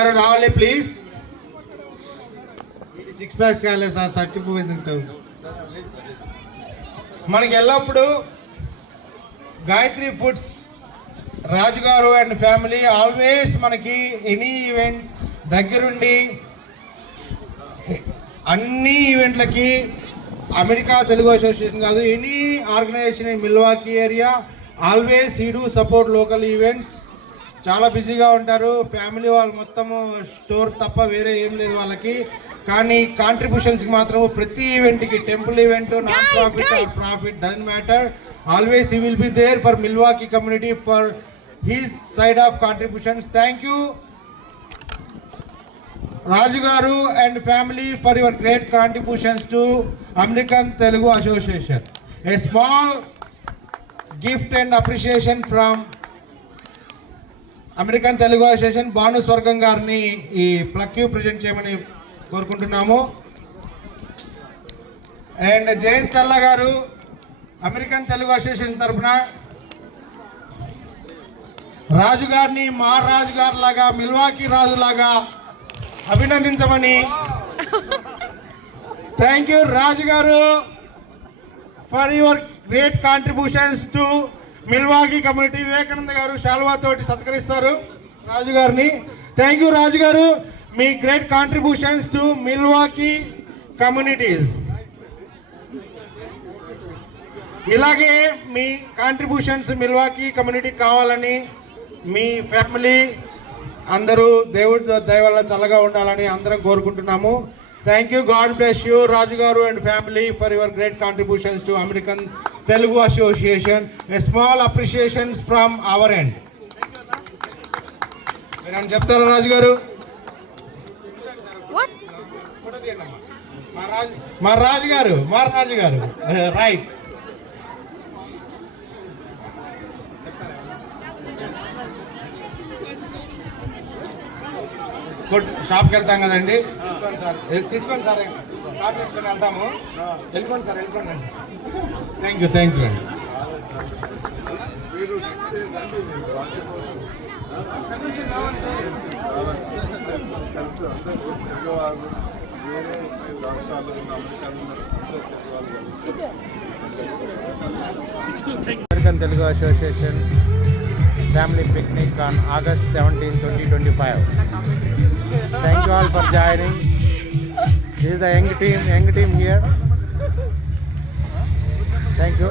రావాలి ప్లీజ్. ఇది 6 ప్యాక్స్ కాలేదు సార్, సర్టిఫికేట్. మనకి ఎల్లప్పుడు Gayatri foods Raju garu and family always మనకి ఎనీ ఈవెంట్ దగ్గరుండి అన్ని ఈవెంట్లకి అమెరికా తెలుగు అసోసియేషన్ కాదు, any organization in Milwaukee area always ఈ డూ సపోర్ట్ లోకల్ ఈవెంట్స్. చాలా బిజీగా ఉంటారు ఫ్యామిలీ వాళ్ళు, మొత్తము స్టోర్ తప్ప వేరే ఏం లేదు వాళ్ళకి. కానీ కాంట్రిబ్యూషన్స్కి మాత్రం ప్రతి ఈవెంట్కి, temple event, non profit or profit doesn't matter, always he will be there for Milwaukee community for his side of contributions. Thank you Raju Garu and family for your great contributions to American Telugu Association. A small gift and appreciation from American Telugu Association. Banu Swargam garni ee pluck present cheyamani korukuntunnamu. And Jayan Challa garu American Telugu Association tarapuna Raju garni మా రాజు గారు లాగా, Milwaukee రాజు లాగా అభినందించమని. Thank you Raju గారు for your great contributions to Milwaukee community. Vivekananda గారు శాల్వా తోటి సత్కరిస్తారు రాజు గారిని. Thank you Raju garu, మీ great contributions to Milwaukee communities. ఇలాగే మీ కాంట్రిబ్యూషన్స్ మిల్వాకీ కమ్యూనిటీ కావాలని, మీ ఫ్యామిలీ అందరూ దేవుడి దయ వల్ల చల్లగా ఉండాలని అందరం కోరుకుంటున్నాము. Thank you, god bless you Raju garu and family for your great contributions to American Telugu association. A small appreciations from our end. మీరు చెప్తారా రాజు గారు? మా రాజు గారు రైట్. షాప్కి వెళ్తాం కదండి, తీసుకోండి సార్, షాప్ తీసుకొని వెళ్తాము. వెళ్ళిపోండి సార్, వెళ్ళిపోండి అండి. థ్యాంక్ యూ అండి. American Telugu Association family picnic on August 17, 2025. Thank you all for joining. This is the young team here. Thank you.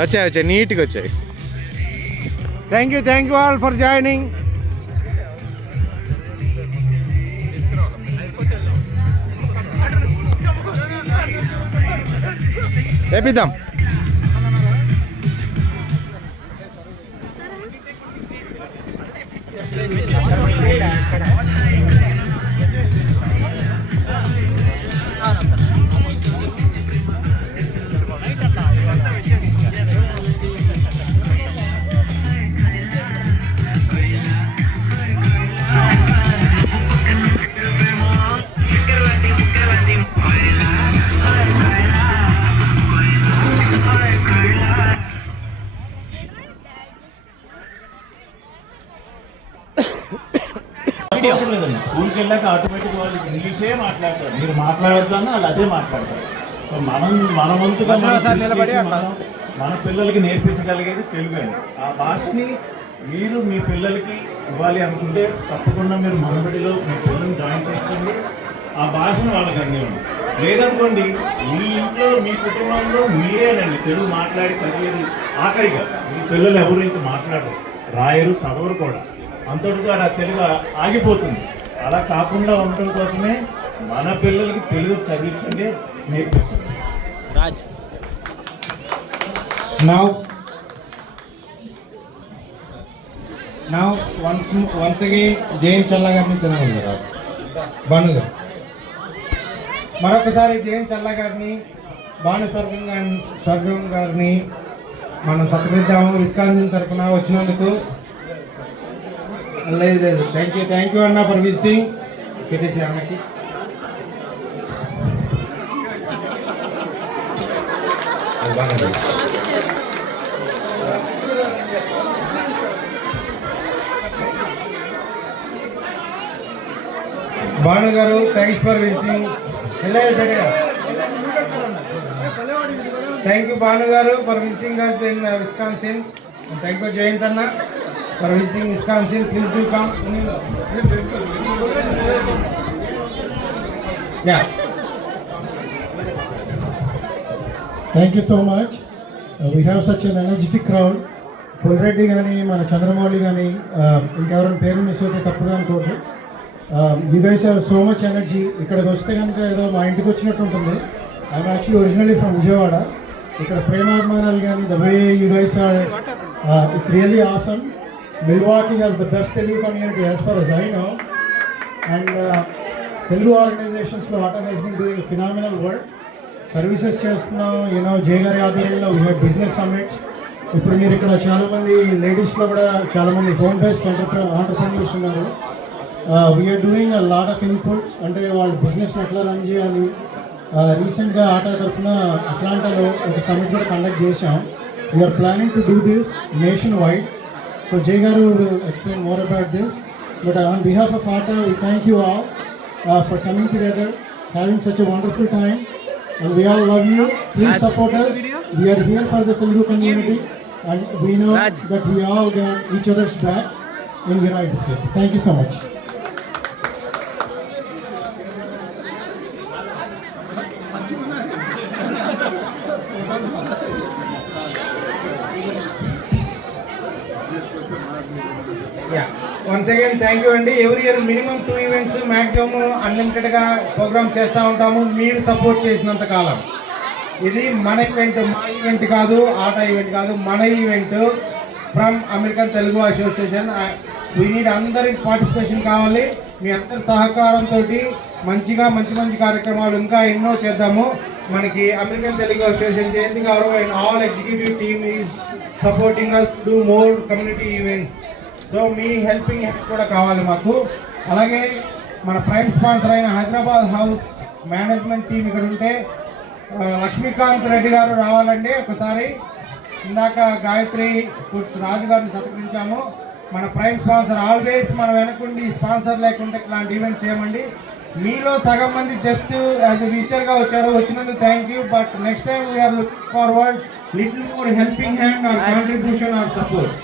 వచ్చాయి నీట్గా వచ్చాయి. Thank you all for joining. వేపిద్దాం. స్కూల్కి వెళ్ళాక ఆటోమేటిక్ వాళ్ళు ఇంగ్లీషే మాట్లాడతారు, మీరు మాట్లాడొద్దని వాళ్ళు అదే మాట్లాడతారు. సో మన వంతుగా మన పిల్లలకి నేర్పించగలిగేది తెలుగు అండి. ఆ భాషని మీరు మీ పిల్లలకి ఇవ్వాలి అనుకుంటే తప్పకుండా మీరు మనబడిలో మీ పిల్లల్ని జాయిన్ చేయించండి. ఆ భాషను వాళ్ళకి అందివ్వండి. లేదనుకోండి, మీ ఇంట్లో మీ కుటుంబంలో మీరేనండి తెలుగు మాట్లాడి చదివేది. ఆఖరిగా మీ పిల్లలు ఎవరు ఇంక మాట్లాడరు, రాయరు, చదవరు కూడా. అంతటితో ఆ తెలుగు ఆగిపోతుంది. అలా కాకుండా ఉండటం కోసమే మన పిల్లలకి తెలుగు చదివించండి, నేర్పించండి. Raj Now once again Jain చల్లా గారిని చదవండి. భానుగా మరొకసారి జైన్ చల్లా గారిని, భాను స్వర్గం గారిని మనం సత్కరిద్దాము. విస్కాన్సిన్ తరఫున వచ్చినందుకు. లేదు థ్యాంక్ యూ అన్న ఫర్ విజిటింగ్. పెట్టేసి ఆమెకి. Bhanu garu thanks for visiting. Thank you Bhanu garu for visiting us in Wisconsin. Thank you Jayanth అన్న for visiting Wisconsin. Please do come. Yeah, thank you so much. We have such an energetic crowd. Pulreddy కానీ మన చంద్రమౌళి కానీ ఇంకెవరైనా పేరు miss అయితే తప్పుగా అనుకోవద్దు. You guys have so much energy. ఇక్కడికి వస్తే కనుక ఏదో మా ఇంటికి వచ్చినట్టు ఉంటుంది. I'm actually originally from Vijayawada. ఇక్కడ ప్రేమాభిమానాలు కానీ the way you guys are, it's really awesome. Milwaukee has the best Telugu community as far as I know. And Telugu ఆర్గనైజేషన్స్లో ATA has been doing phenomenal work. Services చేస్తున్నాం. యూనో జే గారి ఆధ్వర్యంలో we have business summits. ఇప్పుడు మీరు ఇక్కడ చాలామంది లేడీస్లో కూడా చాలామంది హోమ్ బేస్డ్ ఆంటర్ప్రెన్యూర్స్ ఉన్నారు. We're doing a lot of inputs. అంటే వాళ్ళు బిజినెస్ ఎట్లా రన్ చేయాలి. రీసెంట్గా ఆటా తరఫున అట్లాంటాలో ఒక సమ్మిట్ కూడా కండక్ట్ చేశాం. We are planning to do this nationwide. So Jay garu will explain more about this. But on behalf of ATA we thank you all for coming together, having such a wonderful time. And we all love you. Please support us. We are here for the Telugu community, and we know that we all got each other's back in United States. Thank you so much. Yeah, once again thank you అండి. Every year minimum 2 events maximum అన్లిమిటెడ్గా program చేస్తూ ఉంటాము మీరు support చేసినంత కాలం. ఇది మన event, మా event కాదు, ఆట ఈవెంట్ కాదు, మన event from American Telugu association. We need అందరి పార్టిసిపేషన్ కావాలి. మీ అందరి సహకారంతో మంచిగా మంచి కార్యక్రమాలు ఇంకా ఎన్నో చేద్దాము. మనకి అమెరికన్ తెలుగు అసోసియేషన్ జయంతి గారు and all executive team is supporting us to do more community events. So me helping కూడా కావాలి మాకు. అలాగే మన ప్రైమ్ స్పాన్సర్ అయిన హైదరాబాద్ హౌస్ మేనేజ్మెంట్ టీం ఇక్కడ ఉంటే లక్ష్మీకాంత్ రెడ్డి గారు రావాలండి. ఒకసారి ఇందాక గాయత్రి ఫుడ్స్ రాజు గారిని సత్కరించాము. మన ప్రైమ్ స్పాన్సర్ ఆల్వేస్ మనం వెనకుండి స్పాన్సర్ లేకుంటే ఇలాంటి ఈవెంట్ చేయమండి. మీలో సగం మంది జస్ట్ యాజ్ ఎ విజిటర్గా వచ్చారు. వచ్చినందుకు thank you. But next time we are looking forward little more helping hand or contribution or support.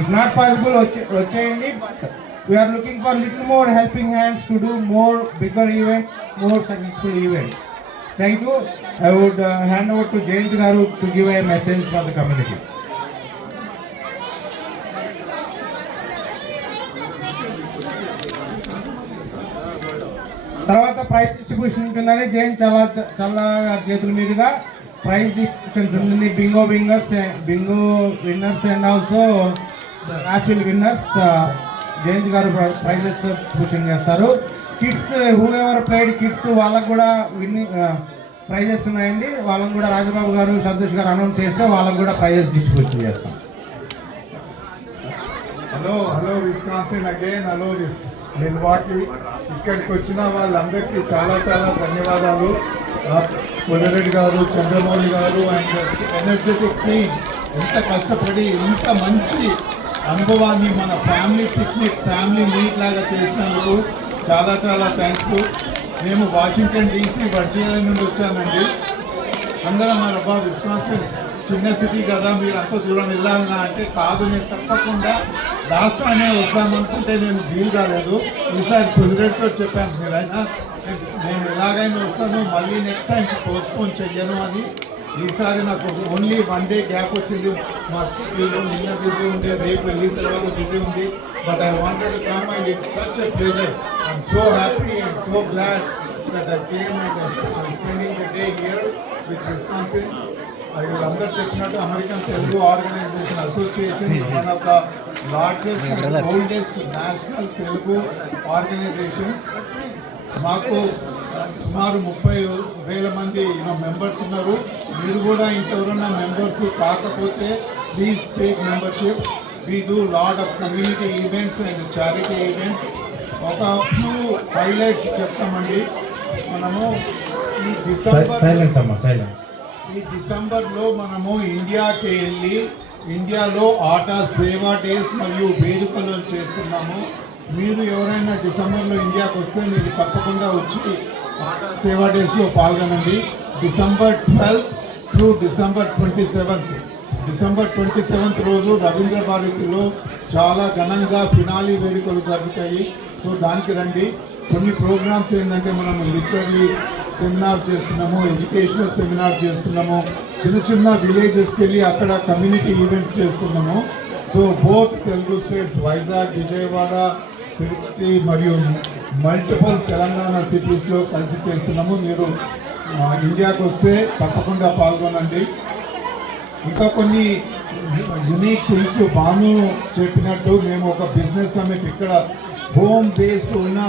If not possible వచ్చేయండి. But we are looking for little more helping hands to do more bigger event, more successful events. Thank you. I would hand over to Jayanth garu to give a message for the community. తర్వాత prize distribution ఉంటుందని జయంత్ చల్లా చేతుల మీదుగా prize distributions ఉంటుంది. Bingo winners and also raffle winners Jayant గారు prices distribution చేస్తారు. Kids who ever played kids వాళ్ళకు కూడా prices ఉన్నాయండి. వాళ్ళని కూడా రాజబాబు గారు సంతోష్ గారు అనౌన్స్ చేస్తే వాళ్ళకు కూడా ప్రైజెస్ డిస్ట్రిబ్యూషన్ చేస్తాం. Hello Wisconsin again. Hello Milwaukee. ఇక్కడికి వచ్చిన వాళ్ళందరికీ చాలా ధన్యవాదాలు. పుల్రెడ్డి గారు, చంద్రమౌళి గారు అండ్ ఎనర్జెటిక్ టీమ్ ఎంత కష్టపడి ఇంత మంచి అనుభవాన్ని మన ఫ్యామిలీ పిక్నిక్, ఫ్యామిలీ మీట్ లాగా చేసినందుకు చాలా థ్యాంక్స్. మేము వాషింగ్టన్ DC వర్జీనియా నుండి వచ్చామండి. అందరం మన అబ్బా విస్కాన్సిన్ చిన్న సిటీ కదా, మీరు అంత దూరం వెళ్ళాలన్నా అంటే కాదు, నేను తప్పకుండా రాష్ట్రాన్ని వస్తామనుకుంటే నేను వీలు కాలేదు. ఈసారి పుల్రెడ్డితో చెప్పాను, మీరైనా నేను ఎలాగైనా వస్తాను, మళ్ళీ నెక్స్ట్ టైం పోస్ట్పోన్ చెయ్యను అని. ఈసారి నాకు ఓన్లీ 1 day గ్యాప్ వచ్చింది. మా స్కూల్లో నిన్న బిజీ ఉంది, రేపు వెళ్ళిన తర్వాత బిజీ ఉంది. But I wanted to come and it's such a pleasure. I'm so happy and so glad that I came and spending the day here with Wisconsin. వీళ్ళందరూ చెప్పినట్టు American Telugu organization association one of the largest and oldest national Telugu organizations. మాకు సుమారు 30,000 మంది members ఉన్నారు. మీరు కూడా ఇంకెవరన్నా members కాకపోతే please take membership. We do lot of community events and charity events. ఒక ఫ్యూ హైలైట్స్ చెప్తామండి. మనము ఈ డిసెంబర్లో మనము ఇండియాకి వెళ్ళి ఇండియాలో ఆటా సేవా డేస్ మరియు వేడుకలు చేస్తున్నాము. మీరు ఎవరైనా డిసెంబర్లో ఇండియాకి వస్తే మీరు తప్పకుండా వచ్చి ఆటా సేవా డేస్లో పాల్గొనండి. December 12th to December 27th. December 27th రోజు రవీంద్ర భారతిలో చాలా ఘనంగా ఫినాలి వేడుకలు జరుగుతాయి. సో దానికి రండి. కొన్ని ప్రోగ్రామ్స్ ఏంటంటే మనము లిటరరీ సెమినార్ చేస్తున్నాము, ఎడ్యుకేషనల్ సెమినార్ చేస్తున్నాము, చిన్న చిన్న విలేజెస్కి వెళ్ళి అక్కడ కమ్యూనిటీ ఈవెంట్స్ చేస్తున్నాము. So both Telugu states Vizag, Vijayawada, Tirupati మరియు మల్టిపుల్ తెలంగాణ సిటీస్లో కలిసి చేస్తున్నాము. మీరు ఇండియాకి వస్తే తప్పకుండా పాల్గొనండి. ఇంకా కొన్ని యునిక్ థింగ్స్ బాను చెప్పినట్టు మేము ఒక బిజినెస్ సమిట్ ఇక్కడ హోమ్ బేస్డ్ ఉన్న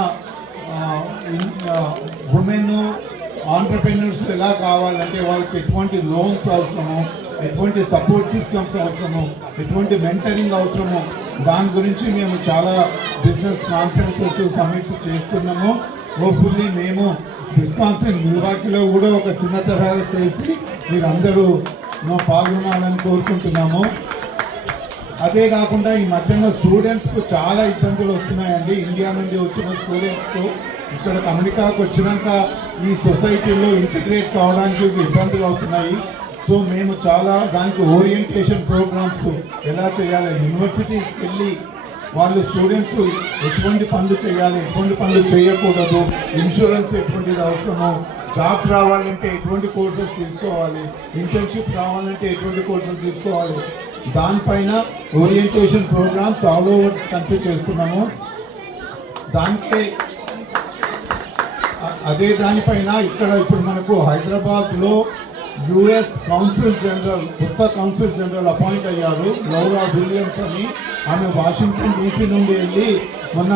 ఉమెన్ ఆంటర్ప్రెన్యూర్స్ ఎలా కావాలంటే వాళ్ళకి ఎటువంటి లోన్స్ అవసరము, ఎటువంటి సపోర్ట్ సిస్టమ్స్ అవసరము, ఎటువంటి మెంటరింగ్ అవసరము, దాని గురించి మేము చాలా బిజినెస్ కాన్ఫరెన్సెస్ సమిట్స్ చేస్తున్నాము. హోప్ఫుల్లీ మేము విస్కాన్సిన్ మిల్వాకీలో కూడా ఒక చిన్న తరహా చేసి మీరందరూ పాల్గొనాలని కోరుకుంటున్నాము. అదే కాకుండా ఈ మధ్యన స్టూడెంట్స్కు చాలా ఇబ్బందులు వస్తున్నాయండి. ఇండియా నుండి వచ్చిన స్టూడెంట్స్కు ఇక్కడ అమెరికాకు వచ్చినాక ఈ సొసైటీలో ఇంటిగ్రేట్ కావడానికి ఇబ్బందులు అవుతున్నాయి. సో మేము చాలా దానికి ఓరియంటేషన్ ప్రోగ్రామ్స్ ఎలా చేయాలి, యూనివర్సిటీస్కి వెళ్ళి వాళ్ళు స్టూడెంట్స్ ఎటువంటి పనులు చేయాలి, ఎటువంటి పనులు చేయకూడదు, ఇన్సూరెన్స్ ఎటువంటిది అవసరమో, జాబ్ రావాలంటే ఎటువంటి కోర్సెస్ తీసుకోవాలి, ఇంటర్న్షిప్ రావాలంటే ఎటువంటి కోర్సెస్ తీసుకోవాలి, దానిపైన orientation programs all over country చేస్తున్నాము. అదే దానిపైన ఇక్కడ ఇప్పుడు మనకు హైదరాబాద్లో యుఎస్ కౌన్సిల్ జనరల్, కొత్త కౌన్సిల్ జనరల్ అపాయింట్ అయ్యారు, లౌరా విలియమ్స్ అని. ఆమె వాషింగ్టన్ డీసీ నుండి వెళ్ళి మొన్న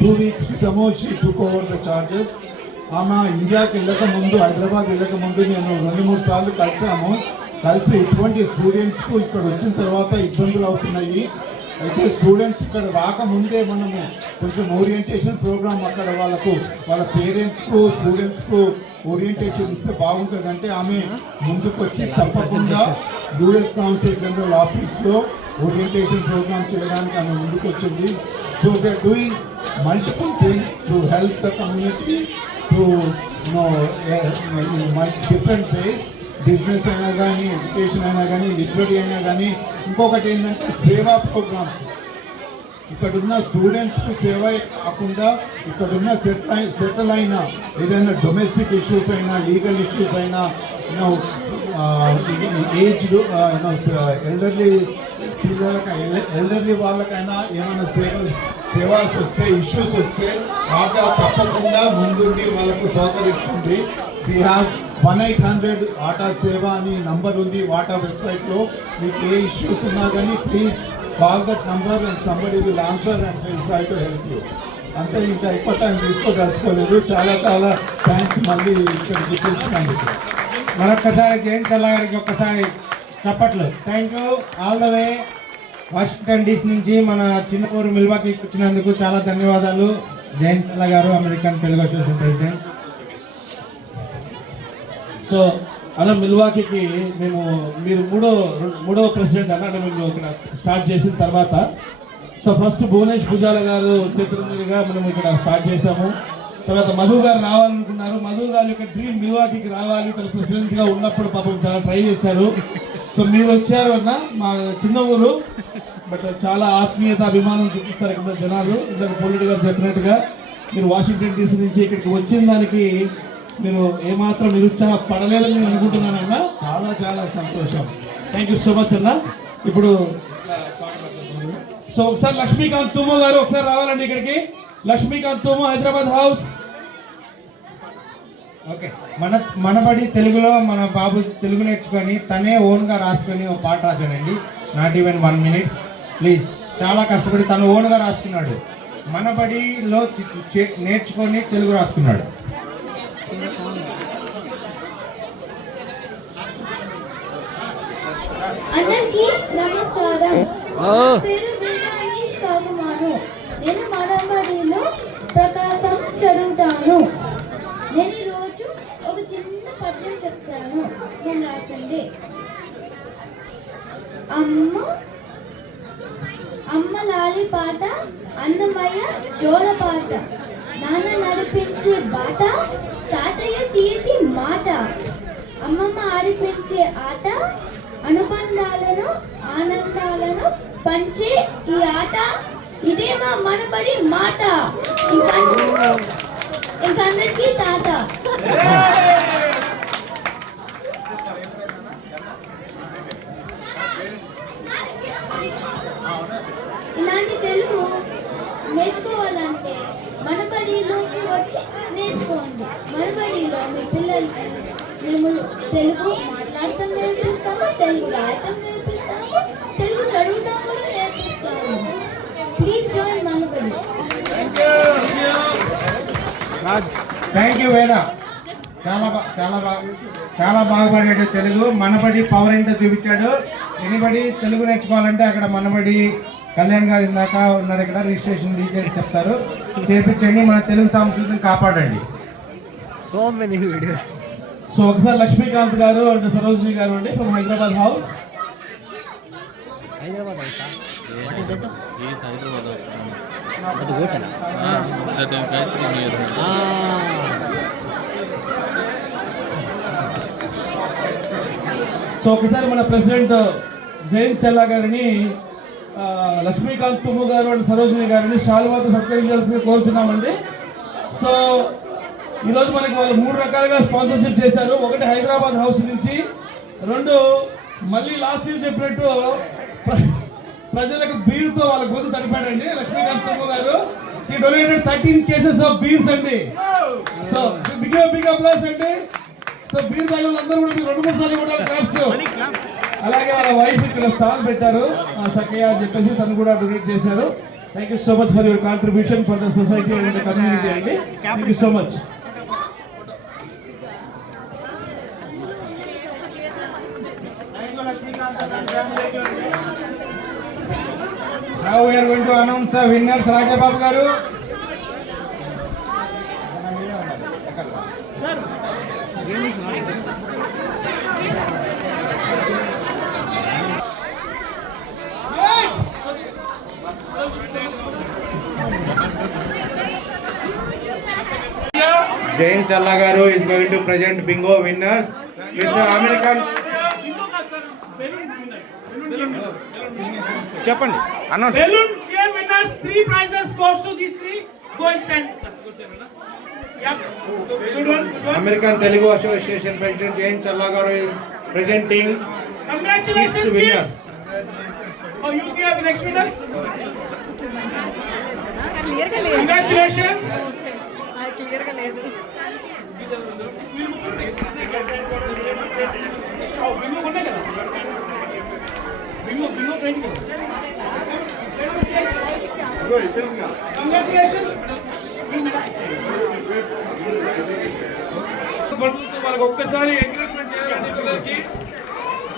2 weeks క్రితము she took over the charges. ఆమె ఇండియాకి వెళ్ళకముందు, హైదరాబాద్ వెళ్ళకముందు నేను 2-3 సార్లు కలిసి ఇటువంటి స్టూడెంట్స్కు ఇక్కడ వచ్చిన తర్వాత ఇబ్బందులు అవుతున్నాయి. అయితే స్టూడెంట్స్ ఇక్కడ రాకముందే మనము కొంచెం ఓరియంటేషన్ ప్రోగ్రామ్ అక్కడ వాళ్ళ పేరెంట్స్కు స్టూడెంట్స్కు ఓరియంటేషన్ ఇస్తే బాగుంటుంది. అంటే ఆమె ముందుకు వచ్చి తప్పకుండా యుఎస్ కౌన్సిల్ జనరల్ ఆఫీస్లో ఓరియంటేషన్ ప్రోగ్రామ్ చేయడానికి ఆమె ముందుకు వచ్చింది. So they are doing multiple things to help the community to different ways. Business అయినా కానీ, ఎడ్యుకేషన్ అయినా కానీ, లిటరరీ అయినా కానీ. ఇంకొకటి ఏంటంటే సేవా ప్రోగ్రామ్స్. ఇక్కడున్న స్టూడెంట్స్కు సేవ కాకుండా ఇక్కడున్న సెటిల్ అయిన ఏదైనా డొమెస్టిక్ ఇష్యూస్ అయినా, లీగల్ ఇష్యూస్ అయినా, ఏజ్డ్ ఎల్డర్లీ ఎల్డర్లీ వాళ్ళకైనా ఏమైనా సేవాస్ వస్తే, ఇష్యూస్ వస్తే ఆటా తప్పకుండా ముందుండి వాళ్ళకు సహకరిస్తుంది. వీ హ్యావ్ 1-800 ఆటా సేవ అని నంబర్ ఉంది వాటా వెబ్సైట్లో. మీకు ఏ ఇష్యూస్ ఉన్నా కానీ please call that number and somebody will answer and will try to help you. అంతే, ఇంకా ఎక్కువ టైం తీసుకోదలుచుకోలేదు. చాలా థ్యాంక్స్ మళ్ళీ ఇక్కడికి చూసినందుకు. మరొక్కసారి జయంత్ చల్లా గారికి ఒక్కసారి చప్పట్లు. Thank you. All the way Washington DC నుంచి మన చిన్న ఊరు మిల్వాకీకి వచ్చినందుకు చాలా ధన్యవాదాలు. జయంత్ చల్లా గారు, American Telugu association president. So అలా మిల్వాకీకి మీరు మూడవ ప్రెసిడెంట్ అన్న మేము ఇక్కడ స్టార్ట్ చేసిన తర్వాత. సో ఫస్ట్ భువనేష్ భుజాల గారు చేతులుగా మనం ఇక్కడ స్టార్ట్ చేసాము. తర్వాత మధు గారు రావాలనుకున్నారు. మధు గారు యొక్క డ్రీమ్ మిల్వాకీకి రావాలి, తన ప్రెసిడెంట్గా ఉన్నప్పుడు పాపం చాలా ట్రై చేశారు. సో మీరు వచ్చారు అన్న, మా చిన్న ఊరు, బట్ చాలా ఆత్మీయత, అభిమానం చూపిస్తారు ఇక్కడ జనాలు. ఇందాక పొల్లుడి గారు చెప్పినట్టుగా మీరు వాషింగ్టన్ డీసీ నుంచి ఇక్కడికి వచ్చిన దానికి మీరు ఏమాత్రం నిరుత్సాహపడలేదని నేను అనుకుంటున్నాను అన్న. చాలా సంతోషం. థ్యాంక్ యూ సో మచ్ అన్న. ఇప్పుడు సో ఒకసారి లక్ష్మీకాంత్ తుమ్ము గారు ఒకసారి రావాలండి ఇక్కడికి. లక్ష్మీకాంత్ తుమ్ము, హైదరాబాద్ హౌస్. ఓకే, మనబడి తెలుగులో మన బాబు తెలుగు నేర్చుకొని తనే ఓన్గా రాసుకొని ఒక పాట రాశాడండి. Not even 1 minute please. చాలా కష్టపడి తను ఓన్గా రాసుకున్నాడు. మనబడిలో నేర్చుకొని తెలుగు రాసుకున్నాడు. అందరికీ నమస్కారం. పేరు వీర అనీష్ కాకుమాను. నేను మనబడిలో ప్రకాశం చదువుతాను. నేను ఈరోజు ఒక చిన్న పద్యం చెప్తాను. నేను రాసింది. అమ్మ లాలి పాట, అన్నమయ్య జోల పాట, నాన్న నడిపించే బాట, తాతయ్య తీయటి మాట, అమ్మమ్మ ఆడిపించే ఆట, అనుబంధాలను ఆనందాలను పంచే ఈ ఆట, ఇదే మా మనబడి మాట. ఇంకందరికీ తాత. ఇలాంటి తెలుగు నేర్చుకోవాలంటే మనబడిలోకి వచ్చి నేర్చుకోండి. మనబడిలో మీ పిల్లలకి మేము తెలుగు మాట్లాడటం నేర్పిస్తాము, తెలుగు రాయటం నేర్పిస్తాము, తెలుగు చదవటం కూడా నేర్పిస్తాము. Please join Manabadi. Thank you Veda. చాలా బాగుపడాడు తెలుగు. మనబడి పవర్ ఏంటో చూపించాడు. ఎనిబడి తెలుగు నేర్చుకోవాలంటే అక్కడ మనబడి కళ్యాణ్ గారు ఇందాక ఉన్నారు, ఇక్కడ రిజిస్ట్రేషన్ డీటెయిల్స్ చెప్తారు, చేపించండి. మన తెలుగు సంస్కృతిని కాపాడండి. సో ఒకసారి లక్ష్మీకాంత్ గారు అండ్ సరోజిని గారు అండి ఫ్రమ్ హైదరాబాద్ హౌస్. సో ఒకసారి మన ప్రెసిడెంట్ జయంత్ చెల్లా గారిని లక్ష్మీకాంత్ తుమ్ము గారు అండ్ సరోజిని గారిని శాలువాతో సత్కరించాల్సింది కోరుచున్నామండి. సో ఈరోజు మనకి వాళ్ళు 3 రకాలుగా స్పాన్సర్షిప్ చేశారు. ఒకటి హైదరాబాద్ హౌస్ నుంచి, 2 మళ్ళీ లాస్ట్ ఇయర్ చెప్పినట్టు ప్రజలకు బీర్తో వాళ్ళ గొంతు తడిపాడండి లక్ష్మీకాంత్ తుమ్ము గారు. ఈ డొనేటెడ్ 13 cases ఆఫ్ బీర్స్ అండి. సో బిగ్ అప్లాస్ అండి. సో బీర్ తాగే వాళ్ళందరూ కూడా మీరు 2-3 సార్లు కూడా క్లాప్స్. అలాగే వాళ్ళ వైఫ్ ఇక్కడ స్టాల్ పెట్టారు సఖయ్య అని చెప్పేసి, తను కూడా డొనేట్ చేశారు. Thank you so much for your contribution for the society and community అండి. Thank you so much. Now we are going to announce the winners. Rajababu garu. Jain Challa garu is going to present bingo winners with the American. చెప్పండి అన్న. Balloon game winners, 3 prizes goes to these 3. Go and stand. Yep. Good one. American Telugu Association President Jain Challa garu is presenting. Congratulations, kids. Oh, you are the next winners. Congratulations. Congratulations. వాళ్ళకి ఒక్కసారి encouragement చేయాలండి పిల్లలకి.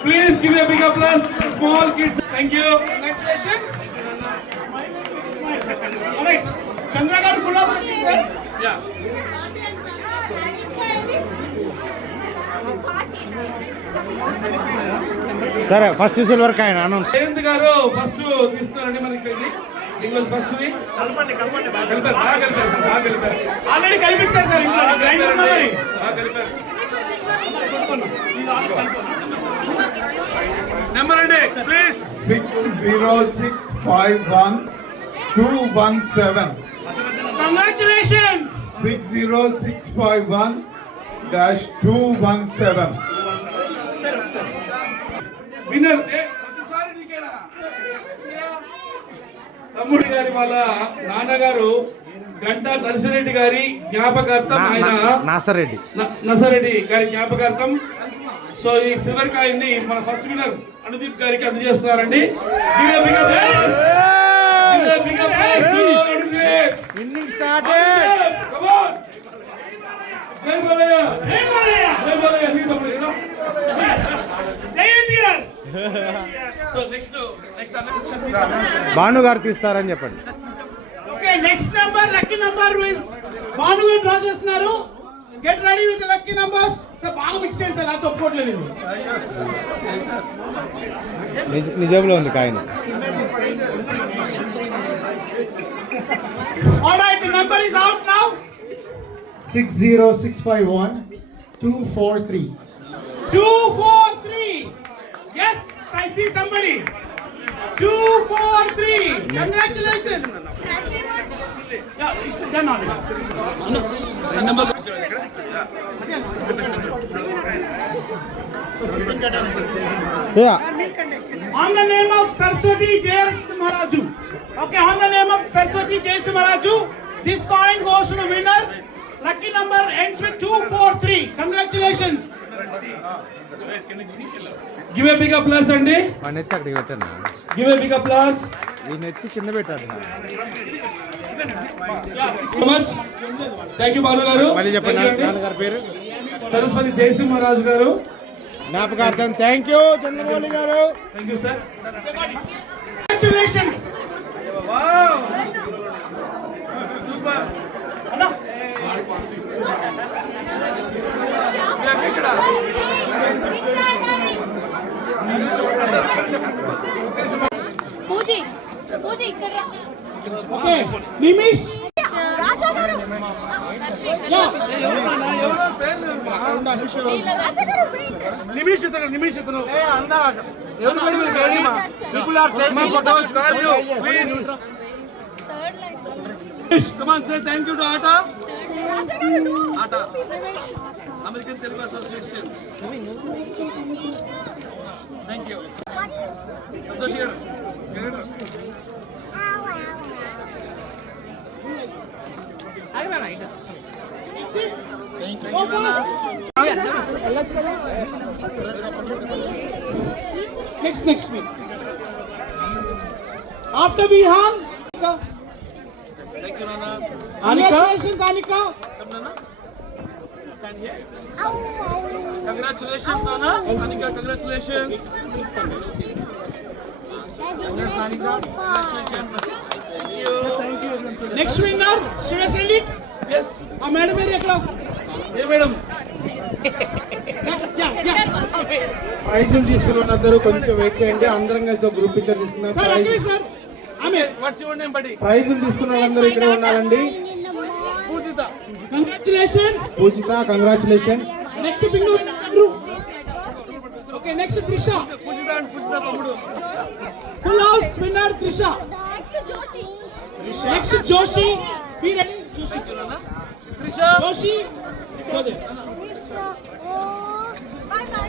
Please give a big applause to small kids. Thank you. Congratulations. All right. Chandra garu full of section, sir. Yeah. సరే first silver coin announce. Jayant garu first తీస్తున్నారండి మనకి. ఇంకొక first కలిపారు. Already కల్పించారు sir. ఇంట్లో గ్రైండర్ ఉన్నా మరి. నెంబర్ అండి ప్లీజ్. 60651-217. Congratulations. 60651-217. విన్నర్ తమ్ముడి గారి వాళ్ళ నాన్నగారు గంటా నర్సిరెడ్డి గారి జ్ఞాపకార్థం, ఆయన నర్సిరెడ్డి గారి జ్ఞాపకార్థం. సో ఈ సిల్వర్ కాయిన్ ని మన ఫస్ట్ విన్నర్ అనుదీప్ గారికి అందజేస్తున్నారండి. Inning started. Come on. జై బాలయ్య. జై బాలయ్య. జై బాలయ్య. నీ తమ్ముడు కదా. జై ఇండియా. సో నెక్స్ట్ భాను గారు తీస్తారని చెప్పండి. Okay next next number lucky number Bhanu గారు డ్రా చేస్తున్నారు. Get ready with lucky numbers. Sir బాగా మిక్స్ చేయండి సార్, నాతో ఒప్పుకోవట్లేదు. నిజంలో ఉంది కాయన. All right, the number is out now. 60651 243. 243. Yes, I see somebody. 243. Congratulations. Yeah, it's done already. On the name of Saraswati Jayasimaraju. Okay, on the name of Saraswati Jayasimaraju, this coin goes to the winner. Lucky number ends with 243. Congratulations. Give a big applause, Andy. మా నెత్తి అక్కడికి పెట్టాను. Give a big applause. ఈ నెత్తి కింద పెట్టాడు. So much. Thank you, Banu garu. మళ్ళీ చెప్పండి నాన్నగారి పేరు. సరస్వతి జయసింహరాజు గారు. జ్ఞాపకార్థం. థ్యాంక్ యూ చంద్రమౌళి గారు. Thank you, sir. Congratulations. Wow. Super. Anna. Pooji Pooji ఇక్కడ Okay, Nimish. రాజా గారు దర్శక్ Yeah. రాజా గారు నిమిష్ ఇతను. Everybody will ready. People are taking photos. Call you, please. Third line Come on, say thank you to Ata. రాజా గారు Ata. American Telugu Association. Thank you. Santosh గారు. Next week. After Vihan. Thank you, Nana. Congratulations, Anika. Come, Nana. Stand here. Congratulations, Nana. Anika, congratulations. Congratulations. Thank you. Next winner, should I send it? Yes. A madam here, ekla. Hey, madam. Yeah. ప్రైజులు తీసుకున్న వాళ్ళందరూ కొంచెం wait చేయండి. అందరం కలిసి group picture తీసుకున్నాం. Sir, okay, sir. Amen. What's your name, buddy? ప్రైజులు తీసుకున్న వాళ్ళందరూ ఇక్కడే ఉండాలండి. Pujita. Congratulations. Pujitha congratulations. Next bingo. Okay, next Trisha. Pujita and Pujita Pamudu. Full house winner Trisha. Joshi Next Joshi. Be ready. Thank you, Nana. Trisha. Joshi. Go there. By by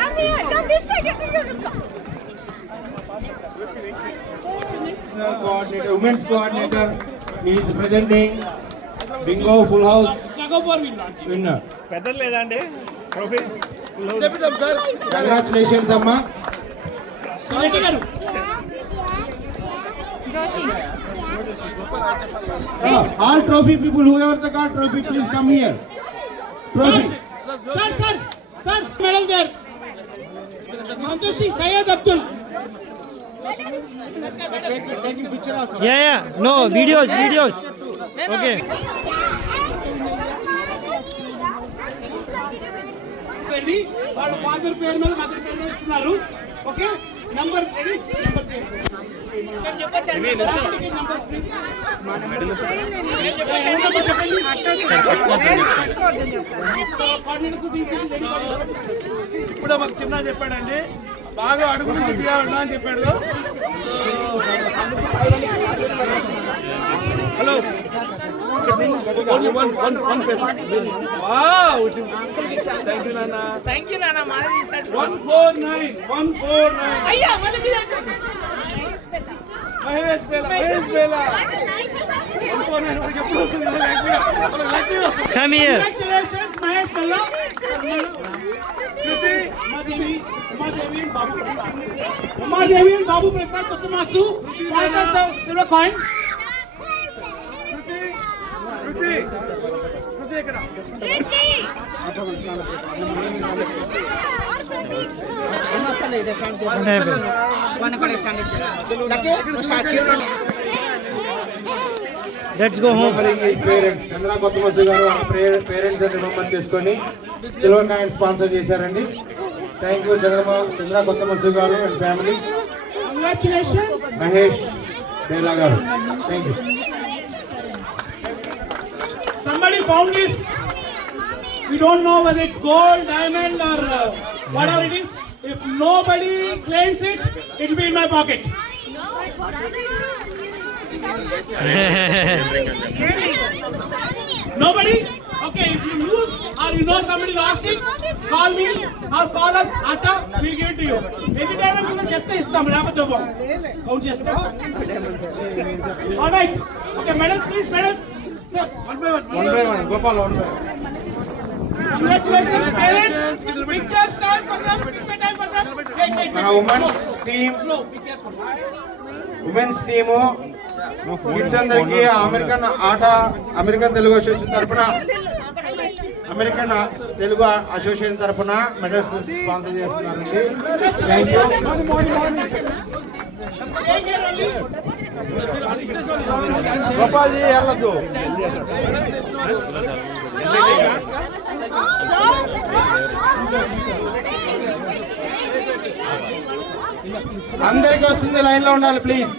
come here come this side coordinator women's coordinator is presenting Bingo full house Jago for winner. Winner. పెద్దలు లేదండి trophy చెప్తాం sir. Congratulations అమ్మా. Ready garu. All trophy people who ever the got trophy please come here. Trophy Sir, medal there. Santoshi Syed Abdul. Taking picture also. No, videos. Okay. Ready? వాళ్ళ father పేరు మీద mother పేరు మీద ఇస్తున్నారు. Okay number ready number ఇప్పుడు మాకు చిన్న చెప్పాడండి, బాగా అడుగు నుంచి దిగాలన్నా అని చెప్పాడు. Hello only one paper. Wow, thank you నాన్న. 149 అయ్యా మళ్ళీ మహేష్ బేలా 149 వాడికి ఎప్పుడు వస్తుంది? లక్కీ వస్తుంది. Come here. Congratulations Mahesh Balla. Umadevi and Babu Prasad Kothamasu sponsors the silver coin. Kriti ఇక్కడ. Let's go home. Parents Chandra Kothamasu garu parents అని రిమెంబర్ చేసుకొని సిల్వర్ కాయిన్ స్పాన్సర్ చేశారండి. Thank you Chandra Kothamasu garu and family. Congratulations. Mahesh Bela garu thank you. Somebody found this. We don't know whether it's gold, diamond, or whatever it is. If nobody claims it, it will be in my pocket. Nobody? Okay, if you lose or you know somebody lost it, call me or call us. Atta, we'll give it to you. Any diamonds unna chepte istam, leకపోతే ఇవ్వం. Count చేస్తా. All right. Okay, medals please, medals. Sir, one by one. Gopal one by Congratulations, parents. Pictures time for them. Picture time for them. Wait. మన women's team Slow, be careful. Women's team kids అందరికి American Telugu association తరఫున తరఫున medals sponsor చేస్తున్నారండి. Thank you. Gopalji వెళ్ళదు. అందరికి వస్తుంది, line లో ఉండాలి ప్లీజ్.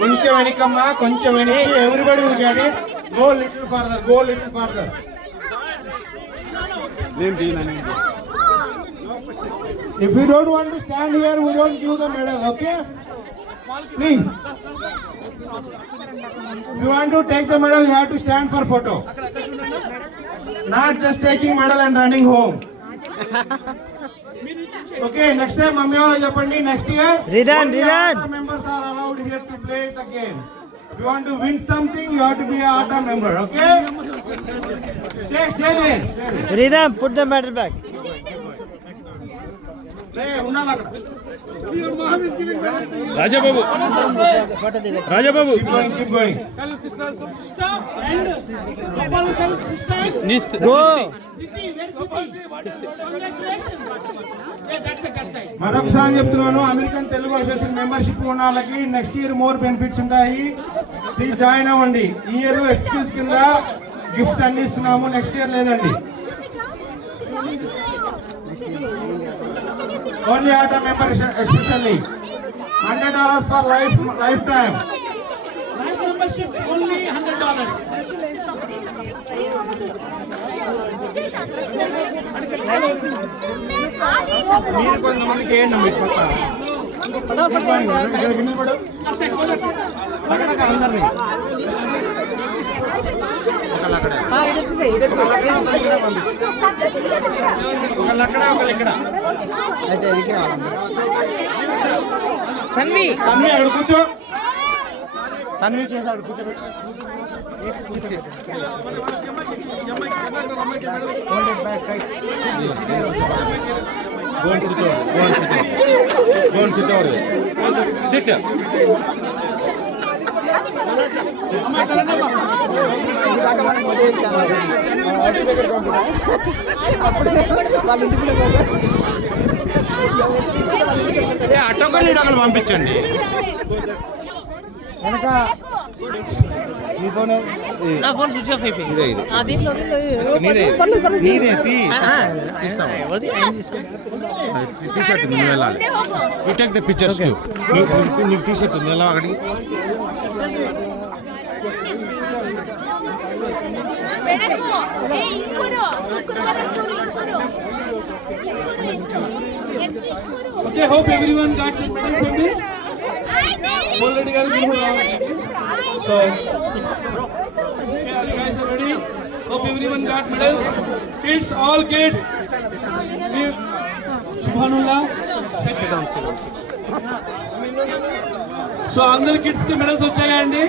కొంచెం వెనకమ్మా, కొంచెం వెనక్కి. Everybody will get it. Go little further. If you don't want to stand here, we don't give the medal, okay? Please. If you want to take the medal, you have to stand for photo. Not just taking medal and running home. Okay, next time, mummy all చెప్పండి. Next year, only ATA members are allowed here to play the game. If you want to win something, you have to be an ATA member, okay? Stay there. Rhythm put the medal back. Rajababu Keep going. Stop and Gopal sir, stand. Go. Congratulations. Yeah, that's a good side. మరొకసారి చెప్తున్నాను, American Telugu association membership ఉన్న వాళ్ళకి next year more benefits ఉంటాయి. Please join అవ్వండి. ఈ year excuse కింద gifts అందిస్తున్నాము, next year లేదండి. Only atta member especially $100 for life time. Life membership only $100. మీరు కొంతమందికి ఏంటి అందరినీ ఒకళ్ళక్కడ ఒకళ్ళిక్కడ. తన్వి అక్కడ కూర్చో. తన్వి చేసి అక్కడ కూర్చోబెట్టు. అటొకళ్ళు ఇటొకళ్ళు పంపించండి. వెనక నా ఫోన్ స్విచ్ ఆఫ్ అయిపోయింది. టీ-షర్ట్ ఉంది వెళ్ళాలి. You take the pictures. నీకు టీ-షర్ట్ ఉంది ఎలా అక్కడికి. Okay, hope everyone got the medal from me. Already got it. So, okay, are you guys are ready? Hope everyone got medals. Kids, all kids. Subhanallah. So, అందరి kids కి medals వచ్చాయండి.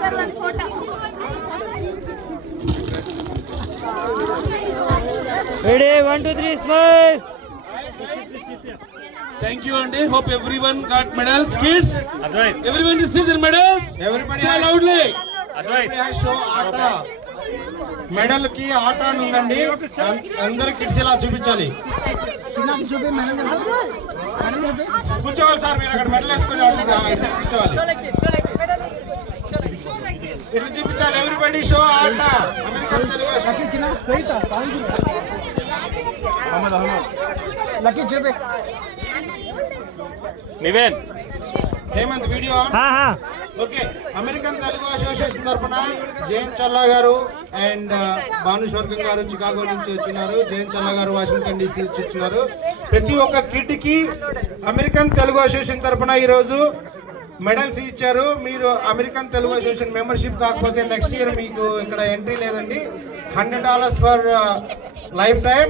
Sir, one photo. Ready? 1, 2, 3, smile. Thank you, Andy. Hope everyone got medals, kids. Everyone received their medals. Everybody Say has- loudly. Show ఆట medal కి ఆట అని ఉందండి. అందరు kids ఇలా చూపించాలి. కూర్చోవాలి సార్, మీరు అక్కడ మెడల్ వేసుకొని ఇట్లా కూర్చోవాలి, ఇట్లా చూపించాలి. ఎవ్రీబడి షో ఆట. American Telugu Hemant video okay. American Telugu association తరఫున జయంత్ చల్లా గారు అండ్ భాను స్వర్గం గారు చికాగో నుంచి వచ్చినారు. జయంత్ చల్లా గారు వాషింగ్టన్ డీసీ నుంచి వచ్చినారు. ప్రతి ఒక్క కిట్ కి అమెరికన్ తెలుగు అసోసియేషన్ తరఫున ఈరోజు మెడల్స్ ఇచ్చారు. మీరు అమెరికన్ తెలుగు అసోసియేషన్ మెంబర్షిప్ కాకపోతే నెక్స్ట్ ఇయర్ మీకు ఇక్కడ ఎంట్రీ లేదండి. $100 ఫర్ లైఫ్ టైం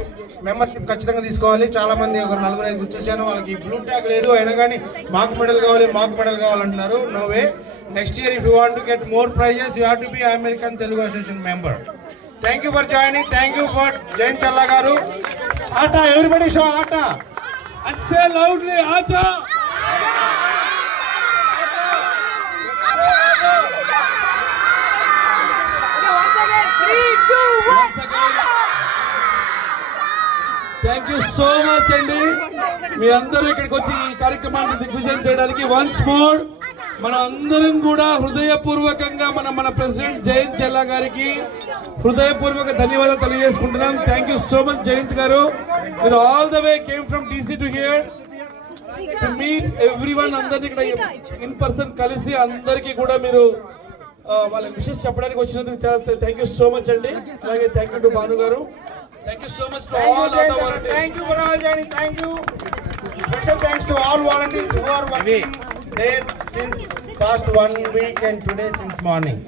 మెంబర్షిప్ ఖచ్చితంగా తీసుకోవాలి. చాలా మంది ఒక 4-5 చూశాను, వాళ్ళకి బ్లూ ట్యాగ్ లేదు, అయినా కానీ మాకు మెడల్ కావాలంటున్నారు. No way. Next year if you want to get more prizes you have to be American Telugu association member. Thank you for joining. Thank you for Jayanth Challa garu. ATA everybody show ATA. And say loudly, Acha. Once again. Thank you so much, అండి. మీ అందరూ ఇక్కడికి వచ్చి ఈ కార్యక్రమాన్ని దిగ్విజయం చేయడానికి once more మనం అందరం కూడా హృదయపూర్వకంగా మన ప్రెసిడెంట్ జయంత్ చల్లా గారికి హృదయపూర్వక ధన్యవాదాలు తెలియజేసుకుంటున్నాం. Thank you so much Jayant garu. మీరు all the way came from DC to here to meet everyone. అందరినీ ఇక్కడ ఇన్ పర్సన్ కలిసి అందరికీ కూడా మీరు వాళ్ళ విషెస్ చెప్పడానికి వచ్చినందుకు చాలా థ్యాంక్ యూ సో మచ్ అండి. అలాగే థ్యాంక్ యూ టు భాను గారు. Thank you so much to all volunteers. Thank you for all joining. Thank you. Special thanks to all volunteers who are working there since past 1 week and today since morning.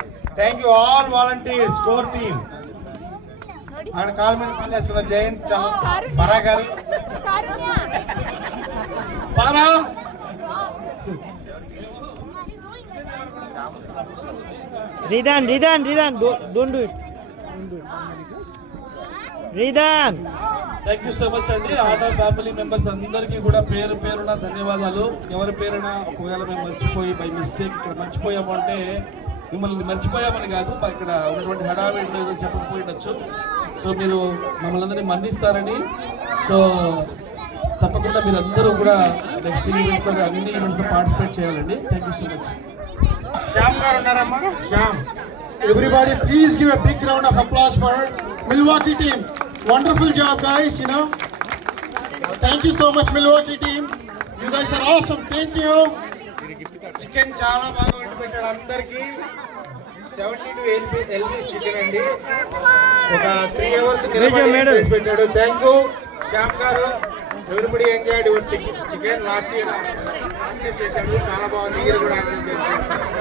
Thank you all volunteers, core team. And call me చేసుకున్న జయంత్ చల్లా బరా గారు. పారా Ridan, don't do it. Ridan. Thank you so much అండి. ఆటా family members అందరికీ కూడా పేరు పేరున ధన్యవాదాలు. ఎవరి పేరున ఒకవేళ మేము మర్చిపోయి బై మిస్టేక్ ఇక్కడ మర్చిపోయాము అంటే మిమ్మల్ని మర్చిపోయామని కాదు, ఇక్కడ ఉన్నటువంటి హడావిడిలో ఏదో చెప్పకపోయిండొచ్చు. సో మీరు మమ్మల్ని అందరినీ మన్నిస్తారని. సో తప్పకుండా మీరు అందరూ కూడా నెక్స్ట్ ఈవెంట్స్లో అన్ని ఈవెంట్స్లో పార్టిసిపేట్ చేయాలండి. Thank you so much. Shyam గారు ఉన్నారమ్మా. Shyam. Everybody, please give a big round of applause for Milwaukee team. Wonderful job, guys. Thank you so much, Milwaukee team. You guys are awesome. Thank you. Chicken చాలా బాగా వండి పెట్టాడు అందరికి. 72 LPs chicken అండి. ఒక 3 hours చేసి పెట్టాడు. థ్యాంక్ యూ శ్యామ్ గారు. Everybody enjoyed your chicken. Last year చేశాడు, చాలా బాగుంది. ఇయర్ కూడా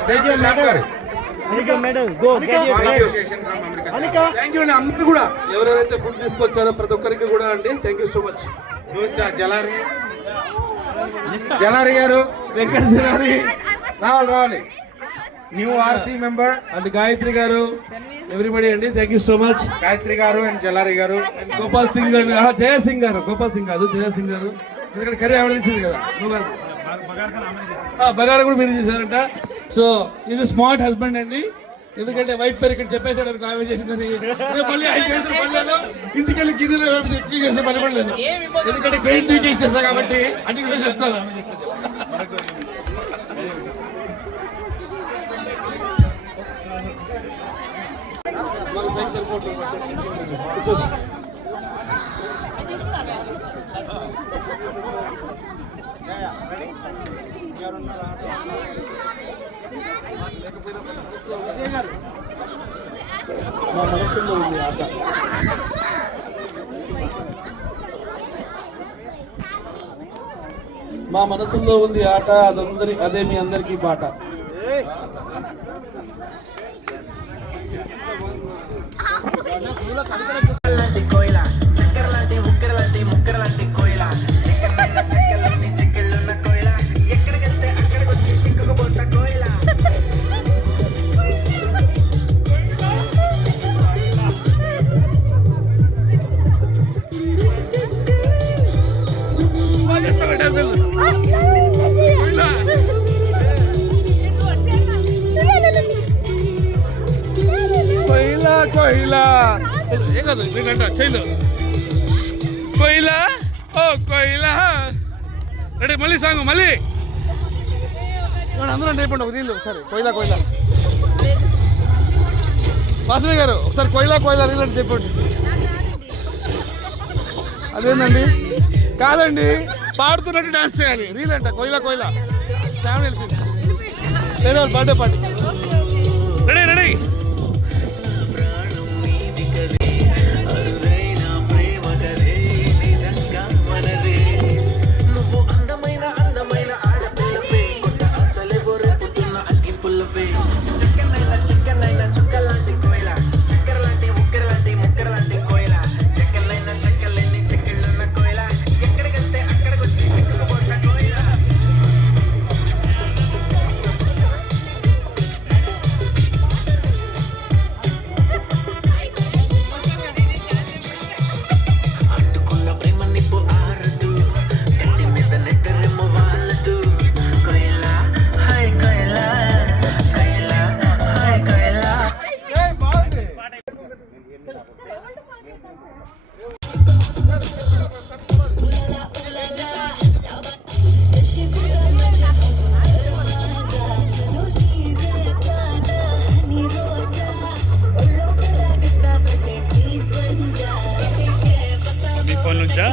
థ్యాంక్ యూ శ్యామ్ గారు. Medal. Go. Get it. Thank you అండి. అందరూ కూడా ఎవరెవరైతే ఫుడ్ తీసుకొచ్చారో ప్రతి ఒక్కరికి కూడా అండి థ్యాంక్ యూ సో మచ్. దోశ జలారి గారు. వెంకట సినారి రావాలి. New RC member and Gayatri garu. Everybody అండి thank you so much. Gayatri garu and జలారి గారు. గోపాల్ సింగ్ గారు. జయసింగ్ గారు. గోపాల్ సింగ్ కాదు, జయసింగ్ గారు. ఎందుకంటే కర్రీ ఆవిడించింది కదా. బగారా కూడా మీరు చేశారంట. So is a smart husband అండి. ఎందుకంటే వైఫ్ పేరు ఇక్కడ చెప్పేశాడు అనుకో ఆమె చేసిందని. మళ్ళీ ఆయన చేసిన పనిలేదు, ఇంటికి వెళ్ళి గిన్నెలో ఎక్కువ చేసిన పని కూడా లేదు. ఎందుకంటే క్రెడిట్ నీకే ఇచ్చేసా కాబట్టి అన్ని కూడా చేసుకోవాలి. మాకు సైజ్ సరిపోవట్లేదు. మా మనసులో ఉంది ఆట. మా మనసులో ఉంది ఆట. అదే మీ అందరికీ బాట. కాదు మీకంట చైలు కోయిలా ఓ కోయిలా రెడీ మళ్ళీ సాంగ్ మళ్ళీ అందరూ అంటే అయిపోండి ఒక నీళ్ళు ఒకసారి కోయిలా కోయిలా వాసవి గారు ఒకసారి కోయిలా కోయిలా రీల్ అంటే చెప్పండి అదేందండి కాదండి పాడుతున్నట్టు డాన్స్ చేయాలి రీల్ అంట కోయిలా కోయిలా ఫ్యామిలీ వేరే వాళ్ళు బర్త్డే పార్టీ రెడీ రెడీ నుంచా